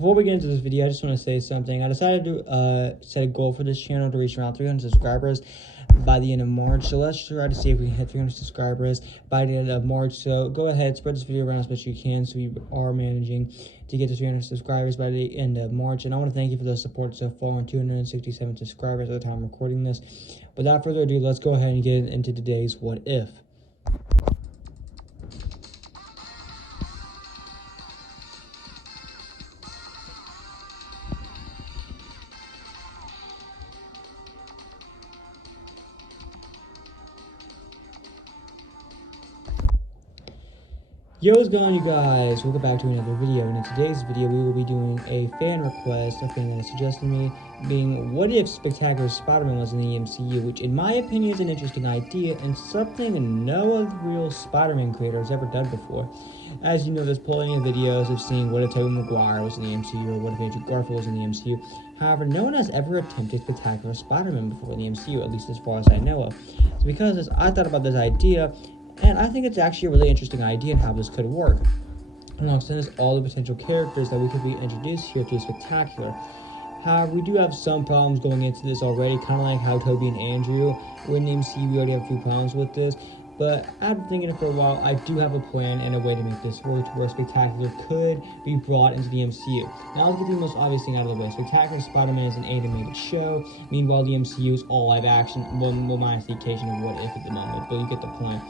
Before we get into this video, I just want to say something. I decided to set a goal for this channel to reach around 300 subscribers by the end of March. So let's try to see if we can hit 300 subscribers by the end of March. So go ahead, spread this video around as much as you can so we are managing to get to 300 subscribers by the end of March. And I want to thank you for the support so far on 267 subscribers at the time I'm recording this. Without further ado, let's go ahead and get into today's What If. Yo, what's going on, you guys? Welcome back to another video, and in today's video we will be doing a fan request, a fan that has suggested me, being what if Spectacular Spider-Man was in the MCU, which in my opinion is an interesting idea and something no other real Spider-Man creator has ever done before. As you know, there's plenty of videos of seeing what if Tobey Maguire was in the MCU or what if Andrew Garfield was in the MCU. However, no one has ever attempted Spectacular Spider-Man before in the MCU, at least as far as I know of. So because of this, I thought about this idea, and I think it's actually a really interesting idea and how this could work. Alongside all the potential characters that we could be introduced here to Spectacular. However, we do have some problems going into this already, kind of like how Toby and Andrew were in the MCU. We already have a few problems with this. But after thinking it for a while, I do have a plan and a way to make this work to where Spectacular could be brought into the MCU. Now, let's get the most obvious thing out of the way. Spectacular Spider-Man is an animated show. Meanwhile, the MCU is all live action. Well, minus the occasion of What If at the moment, but you get the point.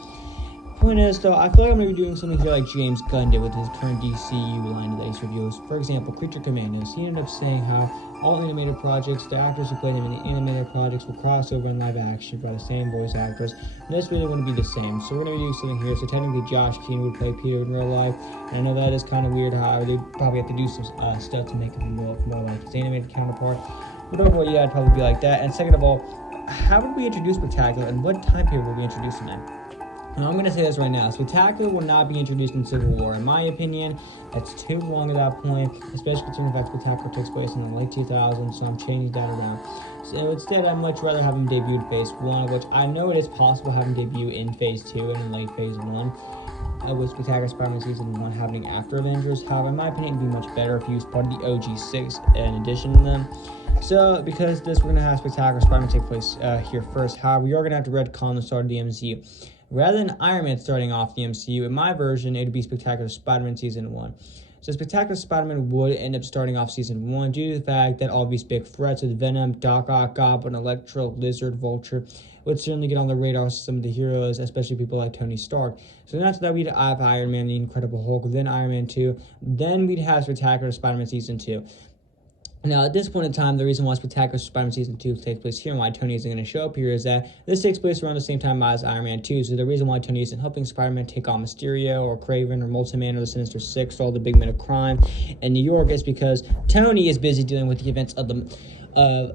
Point is, though, I feel like I'm going to be doing something here like James Gunn did with his current DCU line that he reviews. For example, Creature Commandos. He ended up saying how all animated projects, the actors who played him in the animated projects will cross over in live action by the same voice actors. And this really wouldn't be the same. So we're going to be doing something here. So technically Josh Keane would play Peter in real life. And I know that is kind of weird, however, they'd probably have to do some stuff to make him more like his animated counterpart. But overall, yeah, it'd probably be like that. And second of all, how would we introduce Spectacular and what time period would we introduce him in? Now, I'm going to say this right now. Spectacular will not be introduced in Civil War. In my opinion, that's too long at that point, especially considering the fact Spectacular takes place in the late 2000s, so I'm changing that around. So instead, I'd much rather have him debut in Phase 1, which I know it is possible to have him debut in Phase 2 and in late Phase 1, with Spectacular Spider-Man Season 1 happening after Avengers. However, in my opinion, it would be much better if he was part of the OG 6 in addition to them. So, because this, we're going to have Spectacular Spider-Man take place here first. However, we are going to have to retcon the start of the MCU. Rather than Iron Man starting off the MCU, in my version, it would be Spectacular Spider-Man Season 1. So Spectacular Spider-Man would end up starting off Season 1 due to the fact that all these big threats with Venom, Doc Ock, Goblin, Electro, Lizard, Vulture would certainly get on the radar of some of the heroes, especially people like Tony Stark. So then after that, we'd have Iron Man, the Incredible Hulk, then Iron Man 2, then we'd have Spectacular Spider-Man Season 2. Now, at this point in time, the reason why Spectacular Spider-Man Season 2 takes place here and why Tony isn't going to show up here is that this takes place around the same time as Iron Man 2. So the reason why Tony isn't helping Spider-Man take on Mysterio or Kraven or Multiman or the Sinister Six, all the big men of crime in New York, is because Tony is busy dealing with the events of the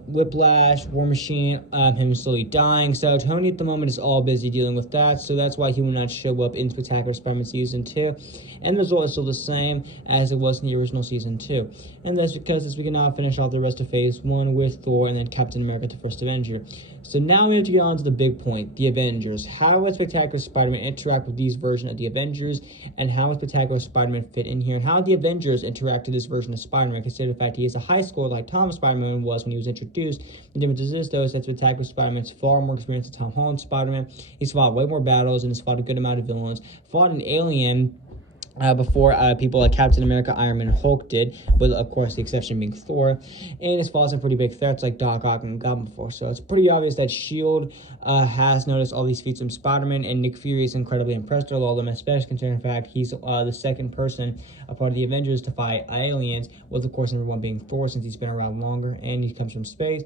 Whiplash, War Machine, him slowly dying. So Tony at the moment is all busy dealing with that. So that's why he will not show up in Spectacular Spider-Man Season 2. And the result is still the same as it was in the original Season 2. And that's because we can now finish off the rest of Phase 1 with Thor and then Captain America, the First Avenger. So now we have to get on to the big point, the Avengers. How would Spectacular Spider-Man interact with these versions of the Avengers? And how would Spectacular Spider-Man fit in here? And how would the Avengers interact with this version of Spider-Man? Consider the fact he is a high schooler like Tom Spider-Man was when he was introduced. The difference is this, though, is that Spectacular Spider-Man's far more experienced than Tom Holland's Spider-Man. He's fought way more battles and has fought a good amount of villains. Fought an alien before people like Captain America, Iron Man, and Hulk did, with, of course, the exception being Thor. And has fought some pretty big threats like Doc Ock and Goblin before. So it's pretty obvious that S.H.I.E.L.D. Has noticed all these feats from Spider-Man, and Nick Fury is incredibly impressed with all of them, especially considering the fact he's the second person, a part of the Avengers, to fight aliens, with, of course, number one being Thor, since he's been around longer, and he comes from space.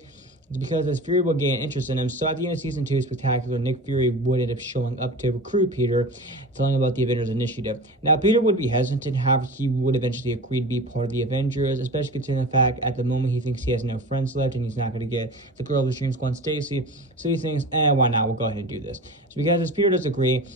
It's because as Fury will gain interest in him, so at the end of Season 2 Spectacular, Nick Fury would end up showing up to recruit Peter, telling him about the Avengers Initiative. Now, Peter would be hesitant, however, he would eventually agree to be part of the Avengers, especially considering the fact at the moment he thinks he has no friends left and he's not going to get the girl of his dreams, Gwen Stacy, so he thinks, why not, we'll go ahead and do this. So because as Peter does agree,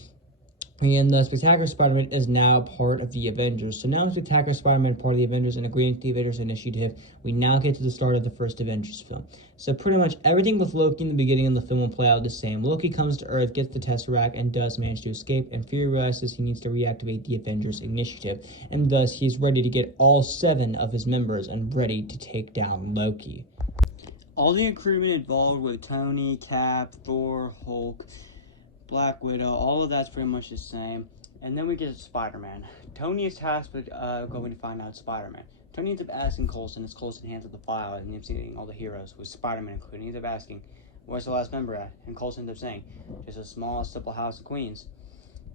And the Spectacular Spider-Man is now part of the Avengers. So now Spectacular Spider-Man part of the Avengers and agreeing to the Avengers Initiative, we now get to the start of the first Avengers film. So pretty much everything with Loki in the beginning of the film will play out the same. Loki comes to Earth, gets the Tesseract, and does manage to escape, and Fury realizes he needs to reactivate the Avengers Initiative, and thus he's ready to get all 7 of his members and ready to take down Loki. All the crewmen involved with Tony, Cap, Thor, Hulk, Black Widow, all of that's pretty much the same. And then we get to Spider-Man. Tony is tasked with going to find out Spider-Man. Tony ends up asking Coulson, as Coulson hands up the file and ends up seeing all the heroes, with Spider-Man included. He ends up asking, where's the last member at? And Coulson ends up saying, just a small, simple house in Queens.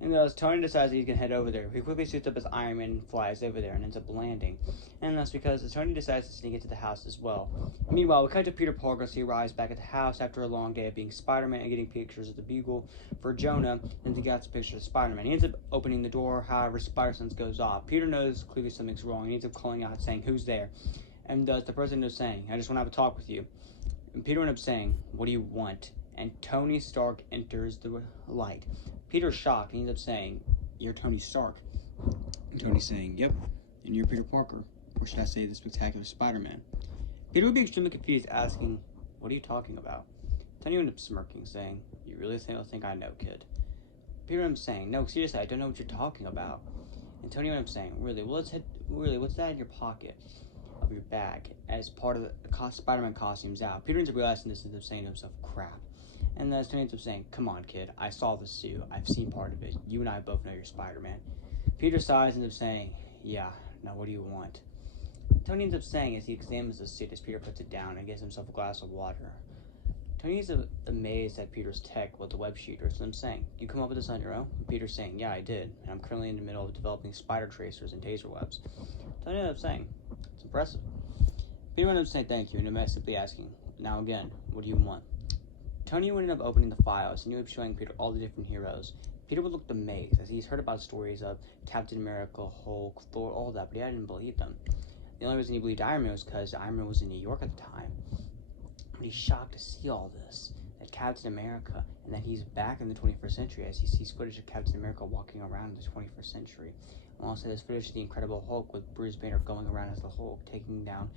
And thus, Tony decides that he's going to head over there. He quickly suits up as Iron Man and flies over there and ends up landing. And that's because Tony decides to sneak into the house as well. Meanwhile, we cut to Peter Parker as he arrives back at the house after a long day of being Spider-Man and getting pictures of the Bugle for Jonah, and he gets a picture of Spider-Man. He ends up opening the door, however, Spider-Sense goes off. Peter knows clearly something's wrong. He ends up calling out saying, who's there? And the person is saying, I just want to have a talk with you. And Peter ends up saying, what do you want? And Tony Stark enters the light. Peter's shocked, and he ends up saying, you're Tony Stark. And Tony's saying, yep, and you're Peter Parker. Or should I say the Spectacular Spider-Man? Peter would be extremely confused, asking, what are you talking about? Tony would end up smirking, saying, you really think I know, kid? Peter ends up saying, no, seriously, I don't know what you're talking about. And Tony would end up saying, really, well, what's that in your pocket of your bag as part of the Spider-Man costumes out? Peter ends up realizing this and ends up saying to himself, crap. And then Tony ends up saying, come on, kid, I saw the suit. I've seen part of it. You and I both know you're Spider-Man. Peter sighs and ends up saying, yeah, now what do you want? Tony ends up saying as he examines the suit as Peter puts it down and gives himself a glass of water. Tony is amazed at Peter's tech with the web shooter, so I'm saying, you come up with this on your own? And Peter's saying, yeah, I did, and I'm currently in the middle of developing spider tracers and taser webs. Tony ends up saying, it's impressive. Peter ends up saying thank you, and I'm simply asking, now again, what do you want? Tony would end up opening the files and he would be showing Peter all the different heroes. Peter would look amazed as he's heard about stories of Captain America, Hulk, Thor, all that, but he didn't believe them. The only reason he believed Iron Man was because Iron Man was in New York at the time. But he's shocked to see all this, that Captain America, and that he's back in the 21st century as he sees footage of Captain America walking around in the 21st century. And also there's footage of the Incredible Hulk with Bruce Banner going around as the Hulk, taking down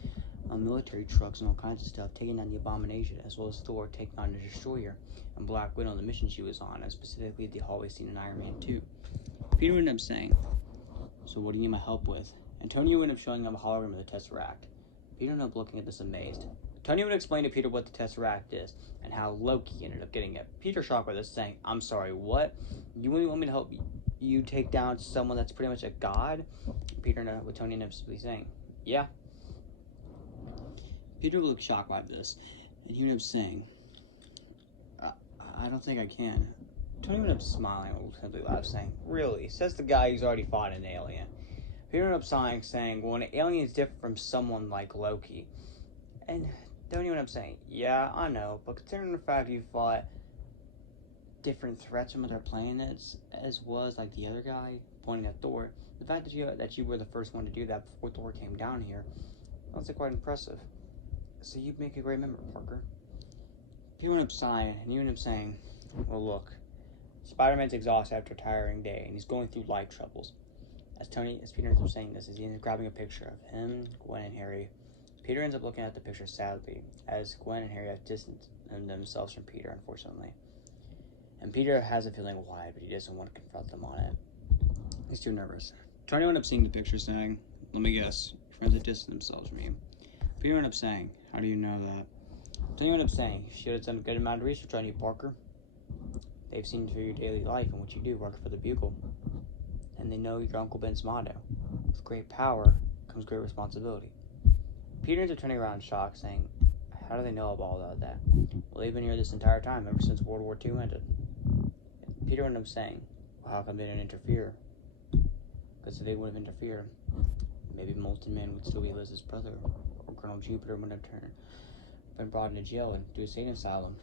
military trucks and all kinds of stuff, taking down the Abomination, as well as Thor taking on the Destroyer, and Black Widow on the mission she was on, and specifically the hallway scene in Iron Man 2. Peter ended up saying, so what do you need my help with? And Tony would end up showing him a hologram of the Tesseract. Peter ended up looking at this amazed. Tony would explain to Peter what the Tesseract is, and how Loki ended up getting it. Peter shocked by this, saying, I'm sorry, what? You really want me to help you take down someone that's pretty much a god? Peter ended up with Tony ended up simply saying, yeah. Peter looked shocked by this, and he ended up saying, I don't think I can. Tony ended up smiling and simply laughed, saying, really? Says the guy who's already fought an alien. Peter ended up sighing, saying, well, an alien is different from someone like Loki. And Tony ended up saying, yeah, I know, but considering the fact you fought different threats from other planets, as was like the other guy, pointing at Thor, the fact that you were the first one to do that before Thor came down here, that's quite impressive. So you make a great member, Parker. Peter went up sighing, and he ended up saying, well, look, Spider-Man's exhausted after a tiring day, and he's going through life troubles. As Peter ends up saying this, as he ends up grabbing a picture of him, Gwen, and Harry, Peter ends up looking at the picture sadly, as Gwen and Harry have distanced themselves from Peter, unfortunately. And Peter has a feeling why, but he doesn't want to confront them on it. He's too nervous. Tony ended up seeing the picture, saying, let me guess, your friends have distanced themselves from you. Peter ended up saying, how do you know that? Tony ended up saying, you should have done a good amount of research on you, Parker. They've seen through your daily life and what you do, working for the Bugle. And they know your Uncle Ben's motto, with great power comes great responsibility. Peter ends up turning around in shock, saying, how do they know about all that? Well, they've been here this entire time, ever since World War II ended. Peter ended up saying, well, how come they didn't interfere? Because if they would have interfered, maybe Molten Man would still be Liz's brother, or Colonel Jupiter would have been brought into jail and to a sane asylum.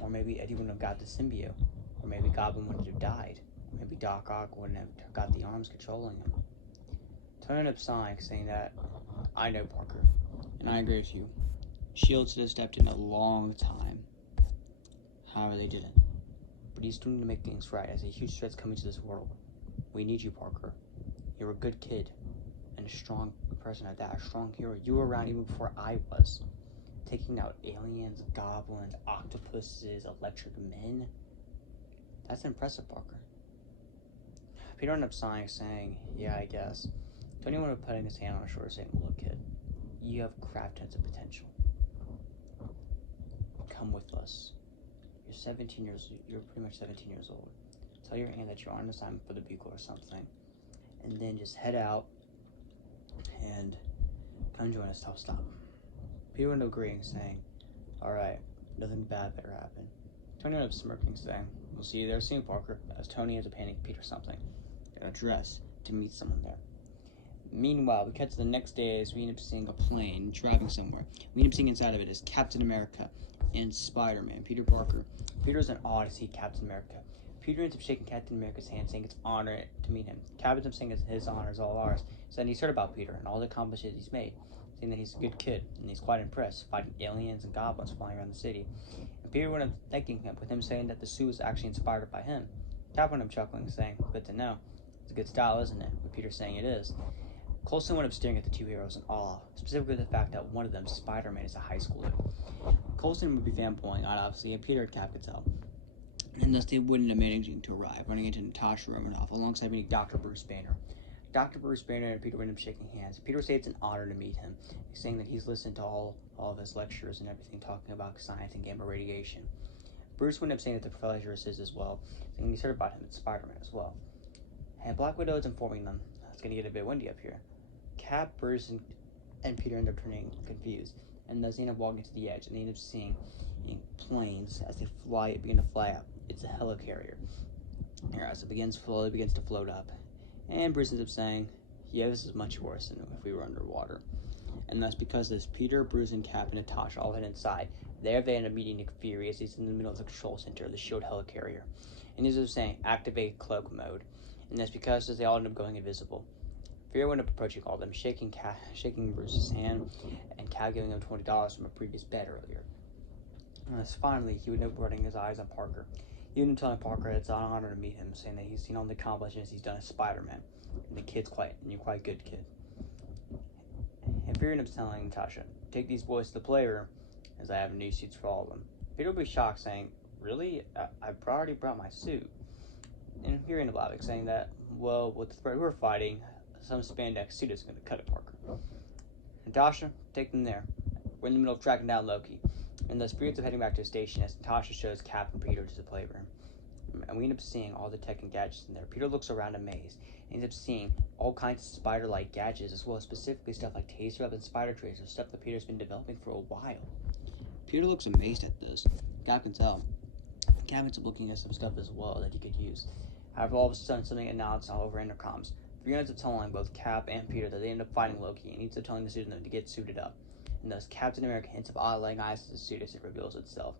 Or maybe Eddie wouldn't have got the symbiote, or maybe Goblin wouldn't have died. Maybe Doc Ock wouldn't have got the arms controlling him. Tony ended up sighing, saying that, I know, Parker, and I agree with you. S.H.I.E.L.D. should have stepped in a long time. However, they didn't. but he's doing to make things right as a huge threat's coming to this world. We need you, Parker. You're a good kid, and a strong person at that, a strong hero. You were around even before I was, taking out aliens, goblins, octopuses, electric men. That's impressive, Parker. Peter ended up sighing, saying, yeah, I guess. Tony ended up putting his hand on his shoulder, saying, look, kid, you have craft tons of potential. Come with us. You're pretty much 17 years old. Tell your aunt that you're on assignment for the Bugle or something, and then just head out and come join us till stop. Peter ended up agreeing, saying, alright, nothing bad better happen. Tony ended up smirking, saying, we'll see you there soon, Parker, as Tony ends up handing Peter something, an address to meet someone there. Meanwhile, we cut to the next day as we end up seeing a plane driving somewhere. We end up seeing inside of it is Captain America and Spider-Man, Peter Parker. Peter's in awe to see Captain America. Peter ends up shaking Captain America's hand, saying it's an honor to meet him. Cap ends up saying it's his honor is all ours. So then he's heard about Peter and all the accomplishments he's made, saying that he's a good kid, and he's quite impressed, fighting aliens and goblins flying around the city. And Peter went up thanking him, with him saying that the suit was actually inspired by him. Cap went up chuckling, saying, good to know. It's a good style, isn't it? With Peter saying it is. Coulson went up staring at the two heroes in awe, specifically the fact that one of them, Spider-Man, is a high schooler. Coulson would be fanboying out, obviously, and Peter and Cap could tell. And thus they wouldn't have managed to arrive, running into Natasha Romanoff alongside meeting Dr. Bruce Banner. Dr. Bruce Banner and Peter went up shaking hands. Peter would say it's an honor to meet him, saying that he's listened to all of his lectures and everything talking about science and gamma radiation. Bruce went up saying that the professor is his as well, saying he's heard about him at Spider-Man as well. And Black Widow is informing them it's going to get a bit windy up here. Cap, Bruce, and Peter end up turning confused, and thus they end up walking to the edge, and they end up seeing planes as they begin to fly up. It's a helicarrier. As it slowly begins to float up, and Bruce ends up saying, yeah, this is much worse than if we were underwater. And thus, because of this, Peter, Bruce, and Cap, and Natasha all head inside. There they end up meeting Nick Fury as he's in the middle of the control center of the SHIELD helicarrier. And he's just saying, activate cloak mode. And that's because they all end up going invisible. Fury went up approaching all of them, shaking Bruce's hand, and Cap giving him $20 from a previous bet earlier. And thus, finally, he would end up running his eyes on Parker. He would end up telling Parker it's an honor to meet him, saying that he's seen all the accomplishments he's done as Spider-Man. And the kid's you're quite a good kid. And Fury ended up telling Natasha, take these boys to the playroom, as I have new suits for all of them. Peter would be shocked, saying, really? I already brought my suit. And Fury ended up laughing, saying that, well, with the threat we're fighting, some spandex suit is going to cut it, Parker. Natasha, take them there. We're in the middle of tracking down Loki. And the spirits are heading back to the station as Natasha shows Cap and Peter to the playroom. And we end up seeing all the tech and gadgets in there. Peter looks around amazed. And ends up seeing all kinds of spider-like gadgets, as well as specifically stuff like taser webs and spider tracers, stuff that Peter's been developing for a while. Peter looks amazed at this. Cap can tell. Cap ends up looking at some stuff as well that he could use. However, all of a sudden, something announced all over intercoms. Fury ends up telling both Cap and Peter that they end up fighting Loki, and he ends up telling the student to get suited up. And thus, Captain America ends up laying eyes at the suit as it reveals itself.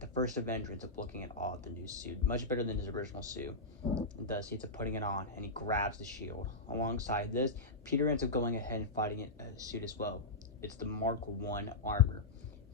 The first Avenger ends up looking at awe at the new suit, much better than his original suit. And thus, he ends up putting it on, and he grabs the shield. Alongside this, Peter ends up going ahead and fighting it suit as well. It's the Mark I armor.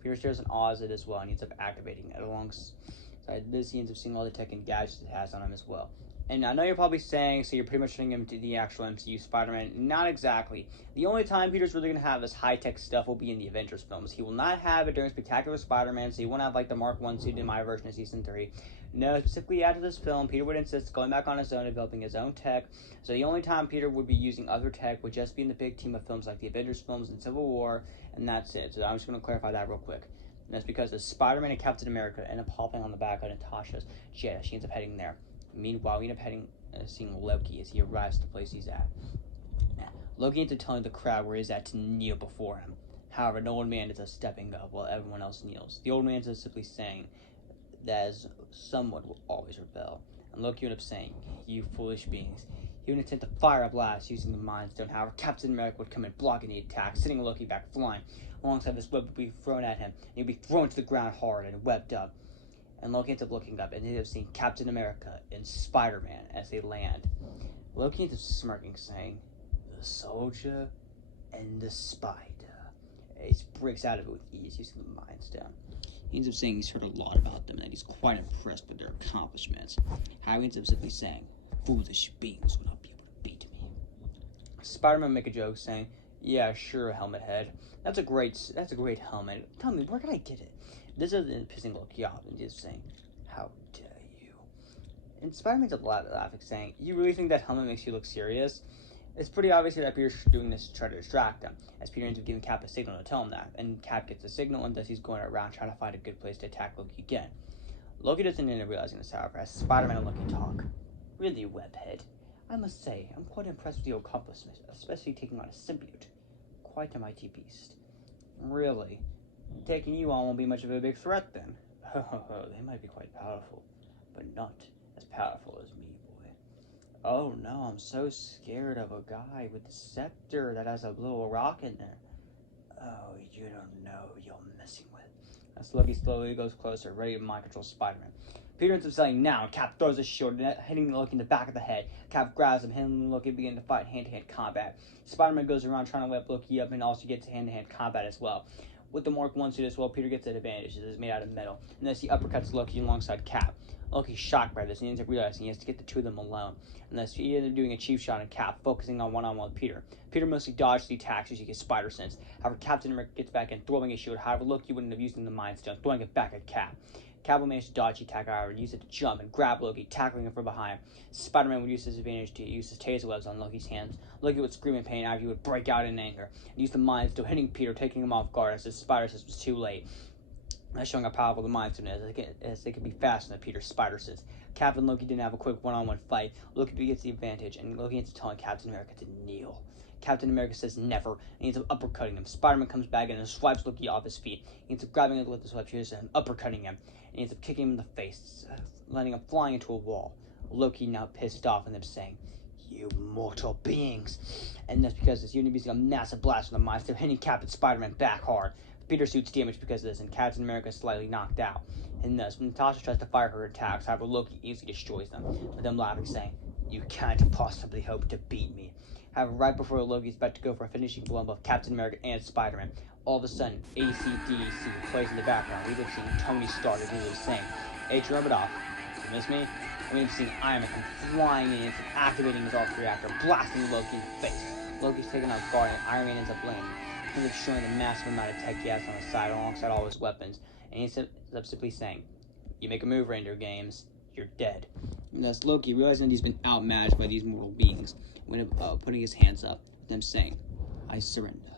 Peter stares in awe at it as well, and he ends up activating it. Alongside this, he ends up seeing all the tech and gadgets it has on him as well. And I know you're probably saying, so you're pretty much turning him to the actual MCU Spider-Man. Not exactly. The only time Peter's really going to have this high-tech stuff will be in the Avengers films. He will not have it during Spectacular Spider-Man, so he won't have like the Mark I suit in my version of Season 3. No, specifically after this film, Peter would insist going back on his own, developing his own tech. So the only time Peter would be using other tech would just be in the big team of films like the Avengers films and Civil War, and that's it. So I'm just going to clarify that real quick. And that's because the Spider-Man and Captain America end up hopping on the back of Natasha's jet. She ends up heading there. Meanwhile, we end up seeing Loki as he arrives at the place he's at. Now, Loki ends up telling the crowd where he's at to kneel before him. However, the old man ends up stepping up while everyone else kneels. The old man ends up simply saying that as someone will always rebel. And Loki ends up saying, you foolish beings. He would attempt to fire a blast using the Mind Stone. However, Captain America would come in blocking the attack, sending Loki back flying. Alongside this web would be thrown at him, and he'd be thrown to the ground hard and webbed up. And Loki ends up looking up and ends up seeing Captain America and Spider-Man as they land. Loki ends up smirking, saying, the soldier and the spider. He breaks out of it with ease using the Mind Stone. He ends up saying he's heard a lot about them and that he's quite impressed with their accomplishments. How he ends up simply saying, "Foolish beings would not be able to beat me." Spider-Man make a joke saying, "Yeah, sure, Helmet Head. That's a great helmet. Tell me, where can I get it?" This is pissing Loki off and just saying, "How dare you?" And Spider-Man's laughing, saying, "You really think that helmet makes you look serious?" It's pretty obvious that Peter's doing this to try to distract him, as Peter ends up giving Cap a signal to tell him that, and Cap gets the signal and thus he's going around trying to find a good place to attack Loki again. Loki doesn't end up realizing this, however, as Spider-Man and Loki talk. "Really, Webhead, I must say, I'm quite impressed with your accomplishment, especially taking on a symbiote. Quite a mighty beast." "Really? Taking you on won't be much of a big threat then." "They might be quite powerful, but not as powerful as me, boy." "Oh no, I'm so scared of a guy with a scepter that has a little rock in there." "Oh, you don't know who you're messing with." As Loki slowly goes closer, ready to mind control Spider-Man. Peter ends up saying now, and Cap throws his shield, hitting Loki in the back of the head. Cap grabs him, and Loki begin to fight hand-to-hand combat. Spider-Man goes around trying to whip Loki up and also gets hand-to-hand combat as well. With the Mark 1 suit as well, Peter gets an advantage as it's made out of metal, and thus he uppercuts Loki alongside Cap. Loki's shocked by this and he ends up realizing he has to get the two of them alone, and thus he ends up doing a cheap shot on Cap, focusing on one-on-one with Peter. Peter mostly dodges the attacks as he gets spider sense. However, Captain America gets back in, throwing his shield. However, Loki wouldn't have used the Mind Stone, throwing it back at Cap. Cap will manage to dodge the attack, however, and use it to jump and grab Loki, tackling him from behind. Spider-Man would use his advantage to use his taser webs on Loki's hands. Loki would scream in pain, however, he would break out in anger and use the Mind Stone, hitting Peter, taking him off guard as his spider sense was too late. That's showing how powerful the Mind Stone is, as they can be faster than Peter's spider sense. Cap and Loki didn't have a quick one-on-one fight. Loki gets the advantage, and Loki ends up telling Captain America to kneel. Captain America says never, and he ends up uppercutting him. Spider-Man comes back and swipes Loki off his feet. He ends up grabbing him with the swipe shears and uppercutting him, and he ends up kicking him in the face, landing him flying into a wall. Loki, now pissed off, ends up saying, "You mortal beings." And that's because this unit is a massive blast from the Mind Stone, hitting Captain Spider-Man back hard. Peter's suit's damaged because of this, and Captain America is slightly knocked out. And thus, when Natasha tries to fire her attacks, however, Loki easily destroys them, with them laughing, saying, "You can't possibly hope to beat me." However, right before Loki is about to go for a finishing blow on both Captain America and Spider-Man, all of a sudden, AC/DC plays in the background. We've been seeing Tony Stark as he was saying, "Hey, rub it off. You miss me?" And we've seen Iron Man come flying in and activating his arc reactor, blasting Loki in the face. Loki's taken off guard, and Iron Man ends up landing. He ends up showing the massive amount of tech he has on his side alongside all his weapons, and he ends up simply saying, "You make a move, Reindeer Games, you're dead." And thus Loki, realizing that he's been outmatched by these mortal beings, went up putting his hands up, them saying, "I surrender."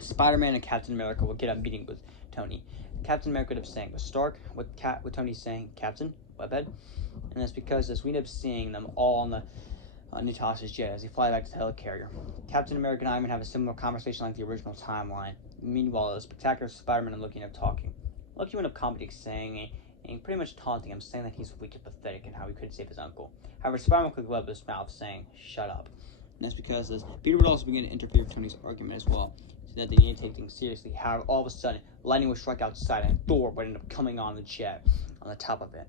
Spider-Man and Captain America will get a meeting with Tony. Captain America ends up saying, with Stark, with Tony saying, "Captain, Webhead," and that's because as we end up seeing them all on the Natasha's jet as they fly back to the helicarrier. Captain America and Iron Man have a similar conversation like the original timeline. Meanwhile, the Spectacular Spider-Man and Loki end up talking. Loki went up commenting, saying, and pretty much taunting him, saying that he's weak and pathetic and how he couldn't save his uncle. However, Spider-Man quickly wiped his mouth, saying, "Shut up." And that's because Peter would also begin to interfere with Tony's argument as well, so that they need to take things seriously. However, all of a sudden, lightning would strike outside, and Thor would end up coming on the jet, on the top of it.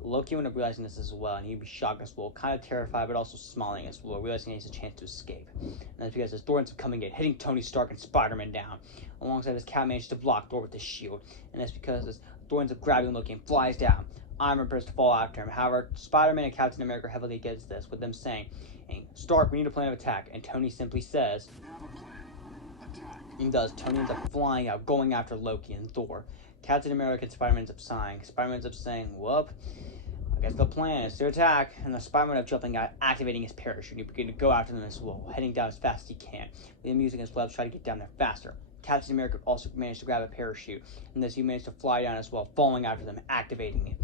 Loki would end up realizing this as well, and he'd be shocked as well, kind of terrified, but also smiling as well, realizing he has a chance to escape. And that's because as Thor ends up coming in, hitting Tony Stark and Spider-Man down, alongside his Cap manages to block Thor with his shield. And that's because as Thor ends up grabbing Loki and flies down, Iron Man prepares to fall after him. However, Spider-Man and Captain America are heavily against this, with them saying, "Stark, we need a plan of attack," and Tony simply says, and does. Tony ends up flying out, going after Loki and Thor. Captain America and Spider-Man ends up sighing. Spider-Man ends up saying, "Whoop, I guess the plan is to attack," and the Spider-Man ends up jumping out, activating his parachute. He begins to go after them as well, heading down as fast as he can, with him using his webs to try to get down there faster. Captain America also managed to grab a parachute, and thus he managed to fly down as well, falling after them, activating it.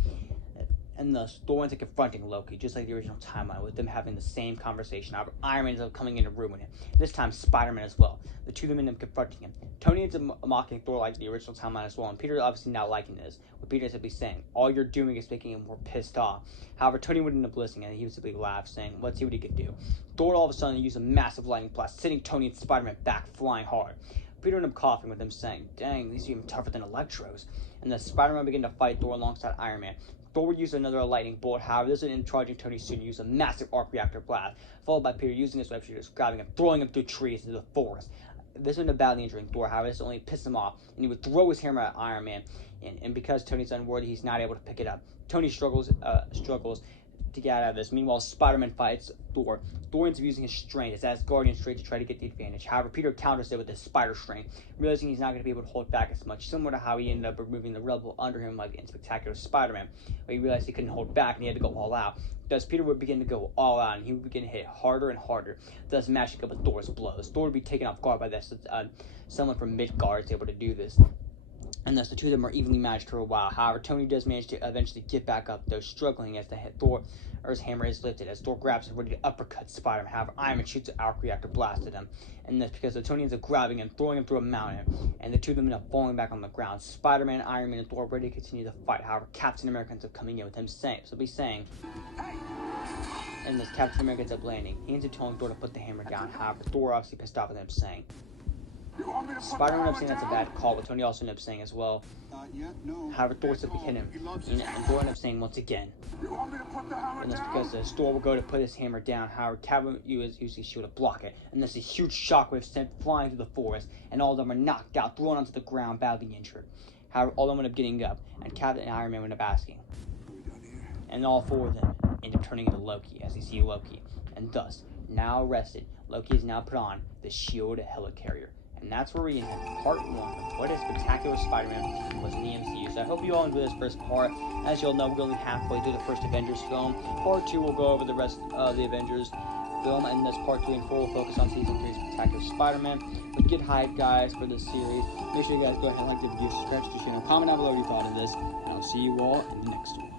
And thus, Thor ends up confronting Loki, just like the original timeline, with them having the same conversation. However, Iron Man ends up coming in to ruin it. This time, Spider-Man as well. The two of them end up confronting him. Tony ends up mocking Thor like the original timeline as well, and Peter obviously not liking this, with Peter simply saying, "All you're doing is making him more pissed off." However, Tony would end up listening, and he would simply laugh, saying, "Let's see what he can do." Thor all of a sudden used a massive lightning blast, sending Tony and Spider-Man back flying hard. Peter ended up coughing, with them saying, "Dang, these are even tougher than Electros." And then Spider-Man began to fight Thor alongside Iron Man. Thor would use another lightning bolt. However, this would end up charging Tony soon and use a massive arc reactor blast, followed by Peter using his web shooters, grabbing him, throwing him through trees into the forest. this would have badly injuring Thor. However, this only pissed him off, and he would throw his hammer at Iron Man. And because Tony's unworthy, he's not able to pick it up. Tony struggles to get out of this. Meanwhile, Spider-Man fights Thor. Thor ends up using his strength, his Asgardian strength, to try to get the advantage. However, Peter counters it with his spider strength, realizing he's not going to be able to hold back as much, similar to how he ended up removing the rubble under him like in Spectacular Spider-Man, where he realized he couldn't hold back and he had to go all out. Thus, Peter would begin to go all out, and he would begin to hit harder and harder, thus matching up with Thor's blows. Thor would be taken off guard by this. Someone from Midgard is able to do this. And thus the two of them are evenly matched for a while. However, Tony does manage to eventually get back up, though struggling as the Thor's hammer is lifted, as Thor grabs him ready to uppercut Spider-Man. However, Iron Man shoots an arc reactor blast at him, and that's because the Tony ends up grabbing him, throwing him through a mountain, and the two of them end up falling back on the ground. Spider-Man, Iron Man, and Thor are ready to continue the fight. However, Captain America ends up coming in with him saying, and this Captain America ends up landing. He ends up telling Thor to put the hammer down. However, Thor obviously pissed off with him saying, Spider-Man ends up saying that's a bad call, but Tony also ends up saying as well. However, Thor simply hit him, and Thor ends up saying once again. And that's because Thor will go to put his hammer down. However, Captain uses his shield to block it, and there's a huge shockwave sent flying through the forest, and all of them are knocked out, thrown onto the ground, badly injured. However, all of them end up getting up, and Captain and Iron Man end up asking. And all four of them end up turning into Loki as they see Loki, and thus, now arrested, Loki is now put on the shield helicarrier. And that's where we end part 1 of what is Spectacular Spider-Man was in the MCU. So I hope you all enjoyed this first part. As you all know, we're only halfway through the first Avengers film. Part 2 will go over the rest of the Avengers film, and this part 3 and 4 will focus on Season 3 Spectacular Spider-Man. But get hyped, guys, for this series. Make sure you guys go ahead and like the video, subscribe to the channel, comment down below what you thought of this, and I'll see you all in the next one.